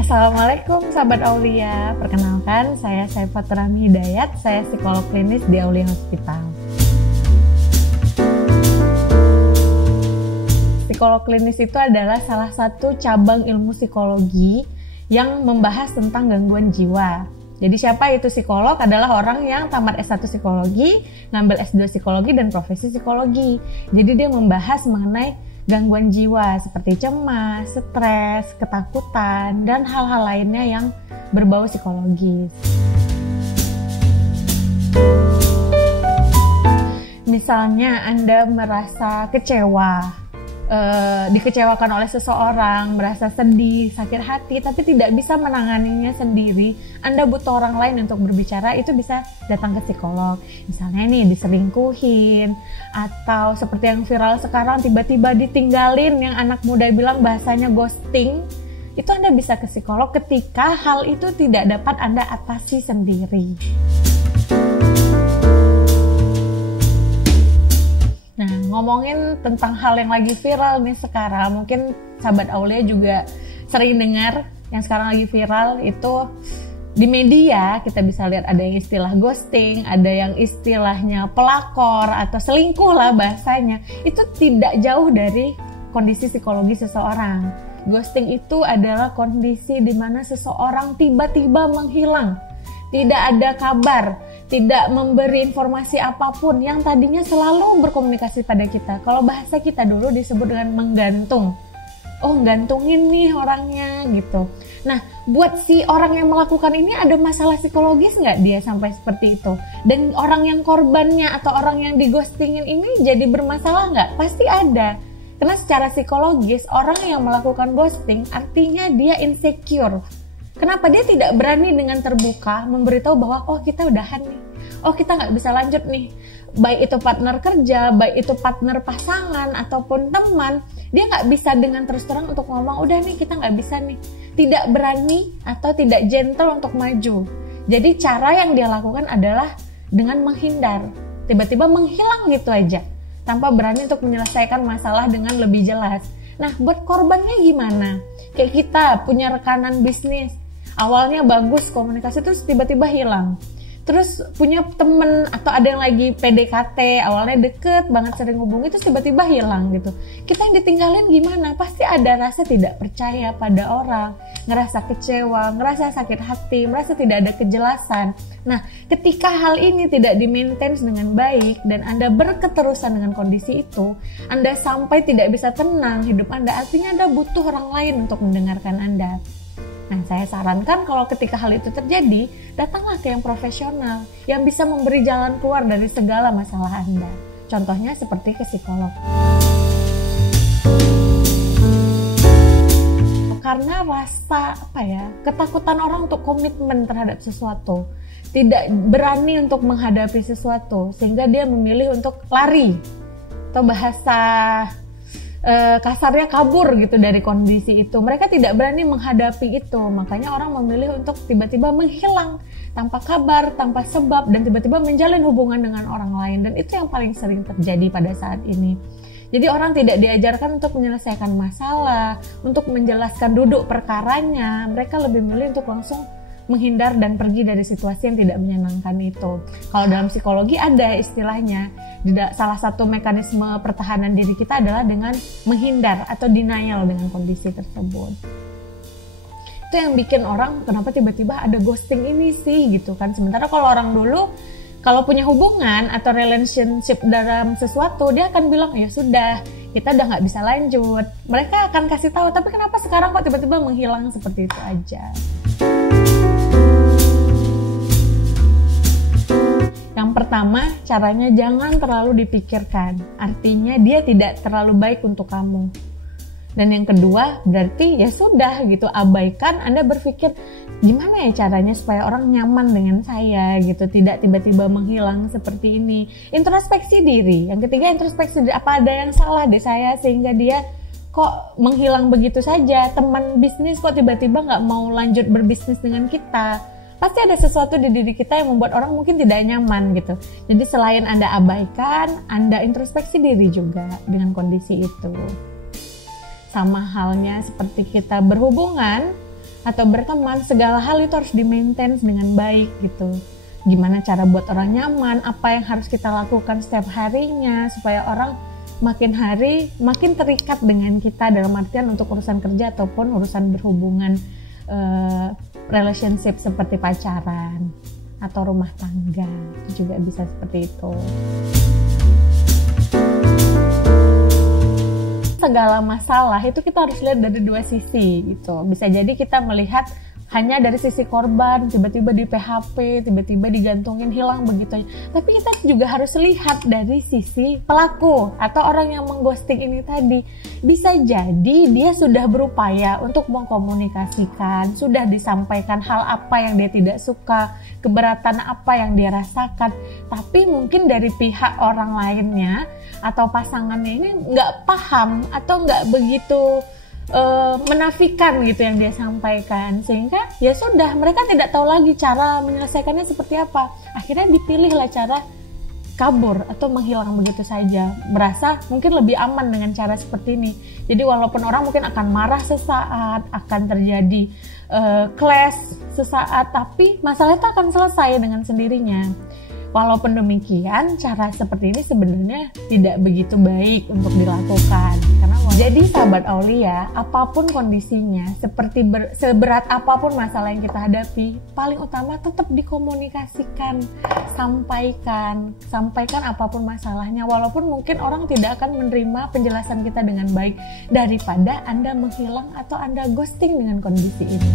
Assalamualaikum sahabat Aulia, perkenalkan saya Saifatul Rahmi Hidayat, saya psikolog klinis di Aulia Hospital. Psikolog klinis itu adalah salah satu cabang ilmu psikologi yang membahas tentang gangguan jiwa. Jadi siapa itu psikolog? Adalah orang yang tamat S1 psikologi, ngambil S2 psikologi dan profesi psikologi. Jadi dia membahas mengenai gangguan jiwa seperti cemas, stres, ketakutan, dan hal-hal lainnya yang berbau psikologis. Misalnya Anda merasa kecewa, dikecewakan oleh seseorang, merasa sedih, sakit hati, tapi tidak bisa menanganinya sendiri, Anda butuh orang lain untuk berbicara, itu bisa datang ke psikolog. Misalnya nih, diselingkuhin, atau seperti yang viral sekarang, tiba-tiba ditinggalin, yang anak muda bilang bahasanya ghosting, itu Anda bisa ke psikolog ketika hal itu tidak dapat Anda atasi sendiri. Nah, ngomongin tentang hal yang lagi viral nih sekarang, mungkin sahabat Aulia juga sering dengar yang sekarang lagi viral itu di media. Kita bisa lihat ada yang istilah ghosting, ada yang istilahnya pelakor atau selingkuh lah bahasanya. Itu tidak jauh dari kondisi psikologi seseorang. Ghosting itu adalah kondisi di mana seseorang tiba-tiba menghilang, tidak ada kabar, tidak memberi informasi apapun, yang tadinya selalu berkomunikasi pada kita. Kalau bahasa kita dulu disebut dengan menggantung. Oh, gantungin nih orangnya gitu. Nah, buat si orang yang melakukan ini ada masalah psikologis nggak dia sampai seperti itu? Dan orang yang korbannya atau orang yang digostingin ini jadi bermasalah nggak? Pasti ada. Karena secara psikologis orang yang melakukan ghosting artinya dia insecure. Kenapa dia tidak berani dengan terbuka memberitahu bahwa oh kita udahan nih, oh kita nggak bisa lanjut nih, baik itu partner kerja, baik itu partner pasangan ataupun teman, dia nggak bisa dengan terus terang untuk ngomong udah nih kita nggak bisa nih, tidak berani atau tidak gentle untuk maju. Jadi cara yang dia lakukan adalah dengan menghindar, tiba-tiba menghilang gitu aja, tanpa berani untuk menyelesaikan masalah dengan lebih jelas. Nah, buat korbannya gimana? Kayak kita punya rekanan bisnis, awalnya bagus komunikasi, terus tiba-tiba hilang. Terus punya temen atau ada yang lagi PDKT, awalnya deket banget, sering hubungi, terus tiba-tiba hilang gitu. Kita yang ditinggalin gimana? Pasti ada rasa tidak percaya pada orang, ngerasa kecewa, ngerasa sakit hati, merasa tidak ada kejelasan. Nah, ketika hal ini tidak di-maintain dengan baik dan Anda berketerusan dengan kondisi itu, Anda sampai tidak bisa tenang hidup Anda, artinya Anda butuh orang lain untuk mendengarkan Anda. Nah, saya sarankan kalau ketika hal itu terjadi, datanglah ke yang profesional, yang bisa memberi jalan keluar dari segala masalah Anda. Contohnya seperti ke psikolog. Karena rasa ketakutan orang untuk komitmen terhadap sesuatu, tidak berani untuk menghadapi sesuatu, sehingga dia memilih untuk lari, atau bahasa kasarnya kabur gitu dari kondisi itu. Mereka tidak berani menghadapi itu, makanya orang memilih untuk tiba-tiba menghilang tanpa kabar, tanpa sebab, dan tiba-tiba menjalin hubungan dengan orang lain. Dan itu yang paling sering terjadi pada saat ini. Jadi orang tidak diajarkan untuk menyelesaikan masalah, untuk menjelaskan duduk perkaranya. Mereka lebih memilih untuk langsung menghindar dan pergi dari situasi yang tidak menyenangkan itu. Kalau dalam psikologi ada istilahnya, salah satu mekanisme pertahanan diri kita adalah dengan menghindar atau denial dengan kondisi tersebut. Itu yang bikin orang kenapa tiba-tiba ada ghosting ini sih gitu kan. Sementara kalau orang dulu kalau punya hubungan atau relationship dalam sesuatu, dia akan bilang ya sudah, kita udah nggak bisa lanjut. Mereka akan kasih tahu, tapi kenapa sekarang kok tiba-tiba menghilang seperti itu aja. Yang pertama, caranya jangan terlalu dipikirkan. Artinya dia tidak terlalu baik untuk kamu. Dan yang kedua, berarti ya sudah gitu, abaikan. Anda berpikir gimana ya caranya supaya orang nyaman dengan saya gitu, tidak tiba-tiba menghilang seperti ini. Introspeksi diri. Yang ketiga, introspeksi diri, apa ada yang salah di saya sehingga dia kok menghilang begitu saja. Teman bisnis kok tiba-tiba nggak mau lanjut berbisnis dengan kita. Pasti ada sesuatu di diri kita yang membuat orang mungkin tidak nyaman gitu. Jadi selain Anda abaikan, Anda introspeksi diri juga dengan kondisi itu. Sama halnya seperti kita berhubungan atau berteman, segala hal itu harus di-maintain dengan baik gitu. Gimana cara buat orang nyaman, apa yang harus kita lakukan setiap harinya supaya orang makin hari makin terikat dengan kita dalam artian untuk urusan kerja ataupun urusan berhubungan relationship seperti pacaran atau rumah tangga, itu juga bisa seperti itu. Segala masalah itu kita harus lihat dari dua sisi gitu. Bisa jadi kita melihat hanya dari sisi korban, tiba-tiba di PHP, tiba-tiba digantungin, hilang begitu aja. Tapi kita juga harus lihat dari sisi pelaku atau orang yang mengghosting ini tadi. Bisa jadi dia sudah berupaya untuk mengkomunikasikan, sudah disampaikan hal apa yang dia tidak suka, keberatan apa yang dia rasakan. Tapi mungkin dari pihak orang lainnya atau pasangannya ini nggak paham atau nggak begitu menafikan gitu yang dia sampaikan, sehingga ya sudah mereka tidak tahu lagi cara menyelesaikannya seperti apa. Akhirnya dipilihlah cara kabur atau menghilang begitu saja, merasa mungkin lebih aman dengan cara seperti ini. Jadi walaupun orang mungkin akan marah sesaat, akan terjadi clash sesaat, tapi masalah itu akan selesai dengan sendirinya. Walaupun demikian, cara seperti ini sebenarnya tidak begitu baik untuk dilakukan. Karena jadi sahabat Aulia, apapun kondisinya, seberat apapun masalah yang kita hadapi, paling utama tetap dikomunikasikan, sampaikan apapun masalahnya. Walaupun mungkin orang tidak akan menerima penjelasan kita dengan baik, daripada Anda menghilang atau Anda ghosting dengan kondisi ini.